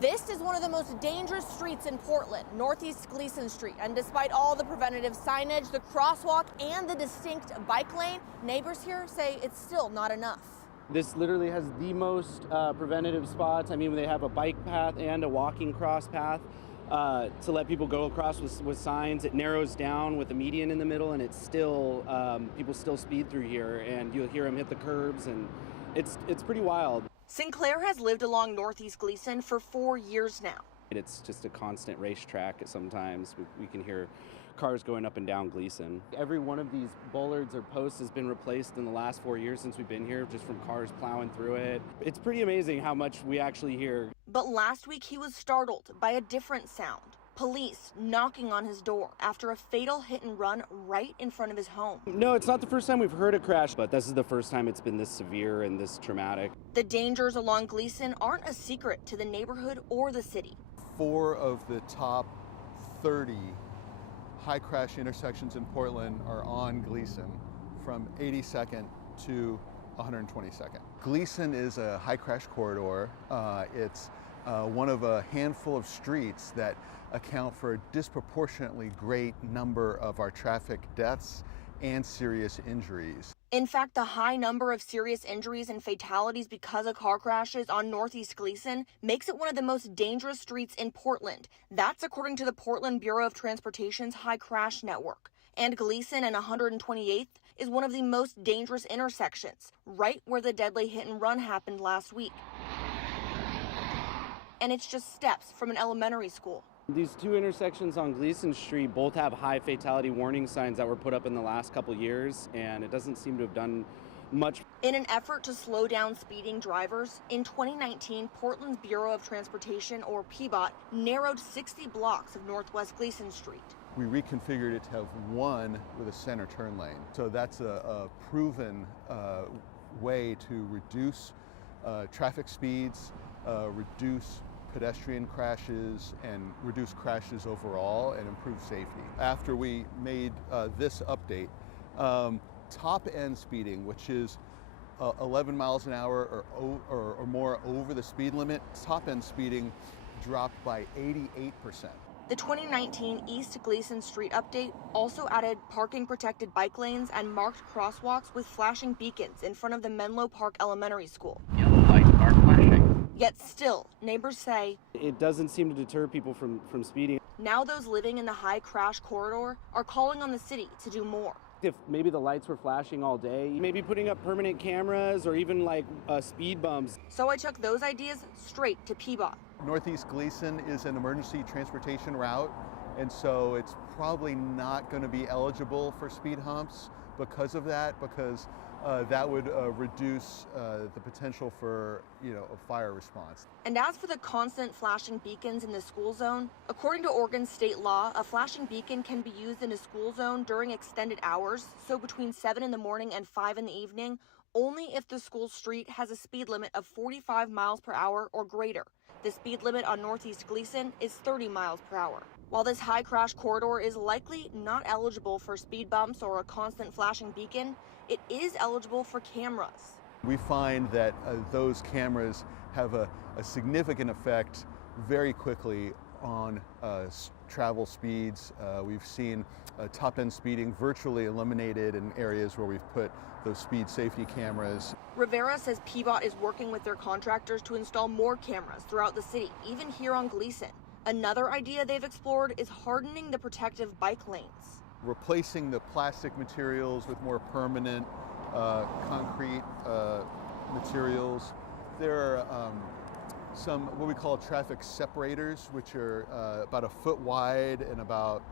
This is one of the most dangerous streets in Portland, Northeast Glisan Street. And despite all the preventative signage, the crosswalk, and the distinct bike lane, neighbors here say it's still not enough. This literally has the most preventative spots. I mean, they have a bike path and a walking cross path to let people go across with signs. It narrows down with a median in the middle, and it's still, people still speed through here, and you'll hear them hit the curbs, and it's pretty wild. Sinclair has lived along Northeast Glisan for 4 years now. It's just a constant racetrack. Sometimes we can hear cars going up and down Glisan. Every one of these bollards or posts has been replaced in the last 4 years since we've been here, just from cars plowing through it. It's pretty amazing how much we actually hear. But last week he was startled by a different sound. Police knocking on his door after a fatal hit and run right in front of his home. No, it's not the first time we've heard a crash, but this is the first time it's been this severe and this traumatic. The dangers along Glisan aren't a secret to the neighborhood or the city. 4 of the top 30 high crash intersections in Portland are on Glisan, from 82nd to 122nd. Glisan is a high crash corridor. It's one of a handful of streets that account for a disproportionately great number of our traffic deaths and serious injuries. In fact, the high number of serious injuries and fatalities because of car crashes on Northeast Glisan makes it one of the most dangerous streets in Portland. That's according to the Portland Bureau of Transportation's High Crash Network. And Glisan and 128th is one of the most dangerous intersections, right where the deadly hit and run happened last week. And it's just steps from an elementary school. These 2 intersections on Glisan Street both have high fatality warning signs that were put up in the last couple years, and it doesn't seem to have done much. In an effort to slow down speeding drivers, in 2019, Portland's Bureau of Transportation, or PBOT, narrowed 60 blocks of Northwest Glisan Street. We reconfigured it to have 1 with a center turn lane. So that's a proven way to reduce traffic speeds, reduce pedestrian crashes, and reduce crashes overall and improve safety. After we made this update, top end speeding, which is 11 miles an hour or more over the speed limit, top end speeding dropped by 88%. The 2019 East Glisan Street update also added parking protected bike lanes and marked crosswalks with flashing beacons in front of the Menlo Park Elementary School. Yellow lights are flashing. Yet still, neighbors say it doesn't seem to deter people from speeding. Now those living in the high crash corridor are calling on the city to do more. If maybe the lights were flashing all day, maybe putting up permanent cameras or even like speed bumps. So I took those ideas straight to PBOT. Northeast Glisan is an emergency transportation route, and so it's probably not going to be eligible for speed humps because of that, because that would reduce the potential for, a fire response. And as for the constant flashing beacons in the school zone, according to Oregon state law, a flashing beacon can be used in a school zone during extended hours, so between 7 in the morning and 5 in the evening, only if the school street has a speed limit of 45 miles per hour or greater. The speed limit on Northeast Glisan is 30 miles per hour. While this high crash corridor is likely not eligible for speed bumps or a constant flashing beacon, it is eligible for cameras. We find that those cameras have a significant effect very quickly on travel speeds. We've seen top-end speeding virtually eliminated in areas where we've put those speed safety cameras. Rivera says PBOT is working with their contractors to install more cameras throughout the city, even here on Glisan. Another idea they've explored is hardening the protective bike lanes. Replacing the plastic materials with more permanent concrete materials. There are some what we call traffic separators, which are about 1 foot wide and about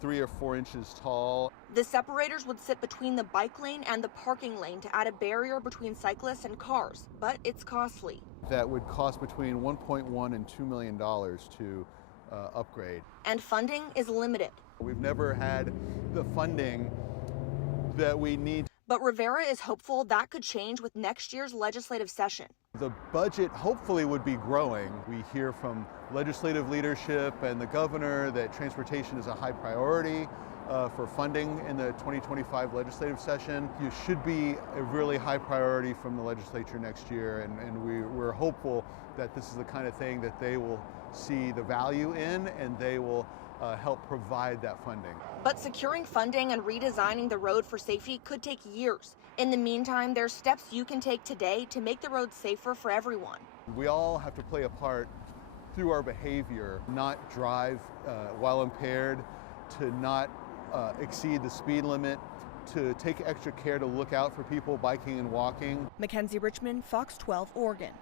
3 or 4 inches tall. The separators would sit between the bike lane and the parking lane to add a barrier between cyclists and cars, but it's costly. That would cost between $1.1 and $2 million to upgrade. And funding is limited. We've never had the funding that we need. But Rivera is hopeful that could change with next year's legislative session. The budget hopefully would be growing. We hear from legislative leadership and the governor that transportation is a high priority. for funding in the 2025 legislative session. You should be a really high priority from the legislature next year, and we're hopeful that this is the kind of thing that they will see the value in, and they will help provide that funding. But securing funding and redesigning the road for safety could take years. In the meantime, there's steps you can take today to make the road safer for everyone. We all have to play a part through our behavior, not drive while impaired, to not exceed the speed limit, to take extra care to look out for people biking and walking. Mackenzie Richmond, Fox 12, Oregon.